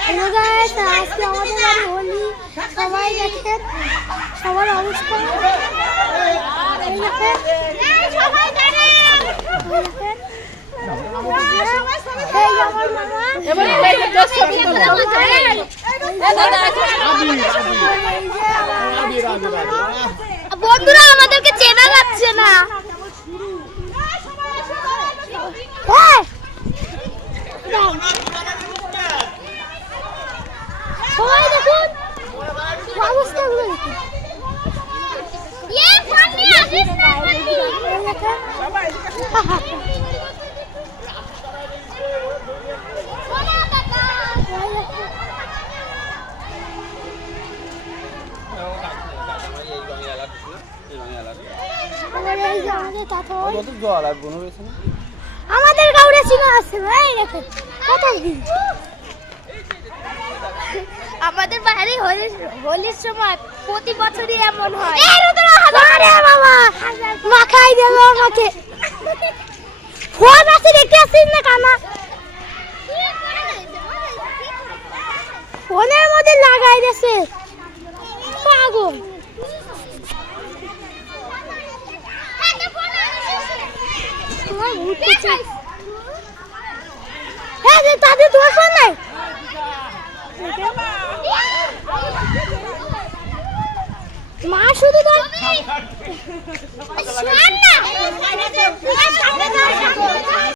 Hello guys, আজকে আমাদের বাড়ি হোলি। সবাই দেখেন, সবার অবস্থা এই দেখেন, সবাই দেখেন, এই আমার মামা এবারে এই যে ছবি বন্ধুরা আমাদেরকে চেনা যাচ্ছে না। সবাই দেখুন অবস্থাগুলো দেখুন। আমাদের গাউরে চিনা আছে ভাই, দেখেন কত দিন আমাদের বাইরে হোলির সময় প্রতি বছরই এমন হয়। মাখাই দিল আমাকে, ফোন আছে দেখতে আসিস না কানা, ফোনের মধ্যে লাগাই দিয়েছে পাগল। তাদের দোষ নাই, মা শুধু